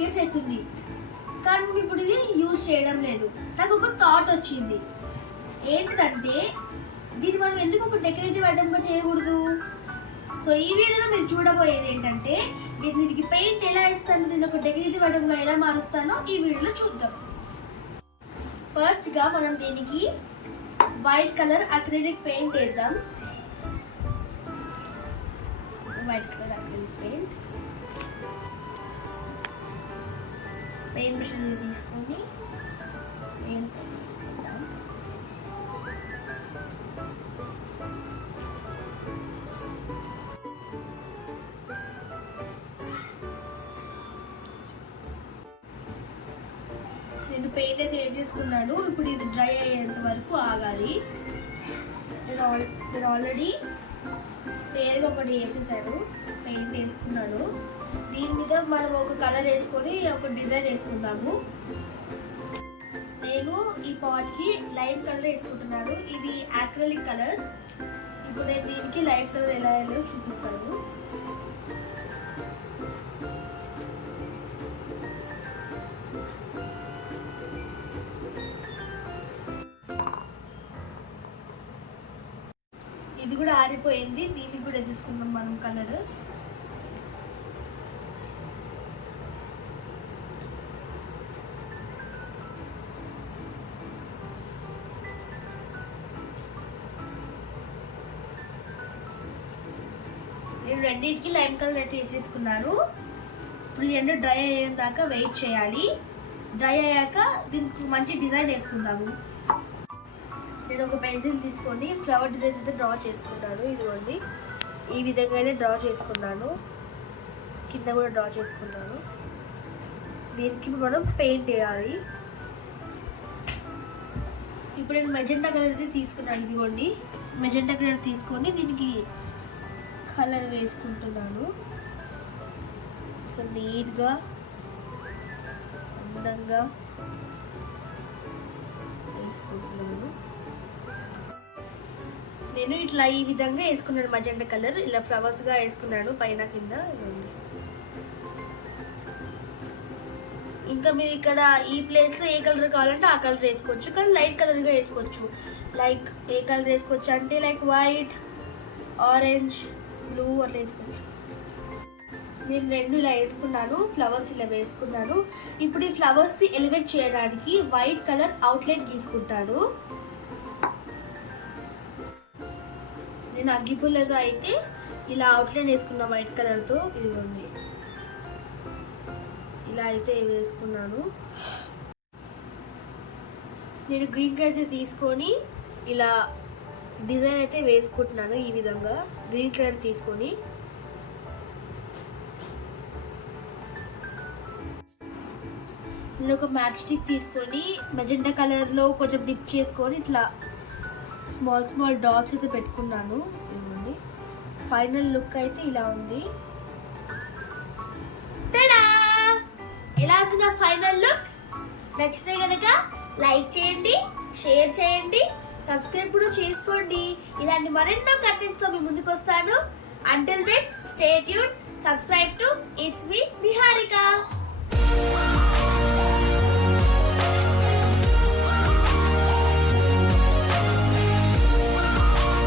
years అవుతుంది, కానీ ఇప్పుడు ఇది యూజ్ చేయడం లేదు. నాకు ఒక థాట్ వచ్చింది, ఏంటంటే దీన్ని మనం ఎందుకు ఒక డెకరేటివ్ ఐటమ్గా చేయకూడదు. సో ఈ వీడియోలో మీరు చూడబోయేది ఏంటంటే దీనికి పెయింట్ ఎలా ఇస్తాను, దీన్ని ఒక డెకరేటివ్ ఐటమ్గా ఎలా మారుస్తానో ఈ వీడియోలో చూద్దాం. ఫస్ట్గా మనం దీనికి వైట్ కలర్ అక్రిలిక్ పెయింట్ వేద్దాం. White colour acrylic paint brushes తీసుకొని పెయింట్ వేసేద్దాం. నేను పెయింట్ అయితే వేసేసుకున్నాను. ఇప్పుడు ఇది డ్రై అయ్యేంత వరకు ఆగాలి. నేను ఆల్రెడీ స్పేర్గా ఒకటి వేసేసాను, పెయింట్ వేసుకున్నాను. దీని మీద మనం ఒక కలర్ వేసుకొని ఒక డిజైన్ వేసుకుందాము. నేను ఈ పాట్కి లైట్ కలర్ వేసుకుంటున్నాను. ఇవి అక్రిలిక్ కలర్స్. ఇప్పుడు నేను దీనికి లైట్ కలర్ ఎలా వేయాలో చూపిస్తాను. ఇది కూడా ఆరిపోయింది, దీనికి కూడా వేసేసుకుందాం మనం కలర్. నేను రెండింటికి లైమ్ కలర్ అయితే వేసేసుకున్నాను. ఇప్పుడు రెండు డ్రై అయ్యేదాకా వెయిట్ చేయాలి. డ్రై అయ్యాక దీనికి మంచి డిజైన్ వేసుకుందాము. నేను ఒక పెన్సిల్ తీసుకొని ఫ్లవర్ డిజైన్ అయితే డ్రా చేసుకున్నాను. ఇదిగోండి, ఈ విధంగానే డ్రా చేసుకున్నాను. కింద కూడా డ్రా చేసుకున్నాను. దీనికి మనం పెయింట్ వేయాలి. ఇప్పుడు నేను మెజెంటా కలర్ అయితే తీసుకున్నాను. ఇదిగోండి, మెజెంటా కలర్ తీసుకొని దీనికి కలర్ వేసుకుంటున్నాను. సో నీట్గా అందంగా వేసుకుంటున్నాను. నేను ఇట్లా ఈ విధంగా వేసుకున్నాను. మజెంటా కలర్ ఇలా ఫ్లవర్స్గా వేసుకున్నాను పైన కింద. ఇంకా మీరు ఇక్కడ ఈ ప్లేస్లో ఏ కలర్ కావాలంటే ఆ కలర్ వేసుకోవచ్చు, కానీ లైట్ కలర్గా వేసుకోవచ్చు. లైక్ ఏ కలర్ వేసుకోవచ్చు అంటే లైక్ వైట్, ఆరెంజ్, బ్లూ అట్లా వేసుకోవచ్చు. నేను రెండు ఇలా వేసుకున్నాను, ఫ్లవర్స్ ఇలా వేసుకున్నాను. ఇప్పుడు ఈ ఫ్లవర్స్ని ఎలివేట్ చేయడానికి వైట్ కలర్ అవుట్లైన్ గీసుకుంటాను. నేను అగ్గిపుల్లగా అయితే ఇలా అవుట్లైన్ వేసుకున్నా వైట్ కలర్తో. ఇదిగోండి, ఇలా అయితే వేసుకున్నాను. నేను గ్రీన్ కలర్ అయితే తీసుకొని ఇలా డిజైన్ అయితే వేసుకుంటున్నాను. ఈ విధంగా గ్రీన్ కలర్ తీసుకొని నేను ఒక మ్యాచ్ స్టిక్ తీసుకొని మెజెంటా కలర్లో కొంచెం డిప్ చేసుకొని ఇట్లా స్మాల్ స్మాల్ డాట్స్ అయితే పెట్టుకున్నాను. ఇదిగోండి, ఫైనల్ లుక్ అయితే ఇలా ఉంది. ఎలా ఉంది నా ఫైనల్ లుక్? నచ్చితే కనుక లైక్ చేయండి, షేర్ చేయండి, సబ్స్క్రైబ్ కూడా చేసుకోండి. ఇలాంటి మరెన్నో కంటెంట్స్తో మీ ముందుకు వస్తాను. Until then stay tuned, subscribe to it's me Niharika.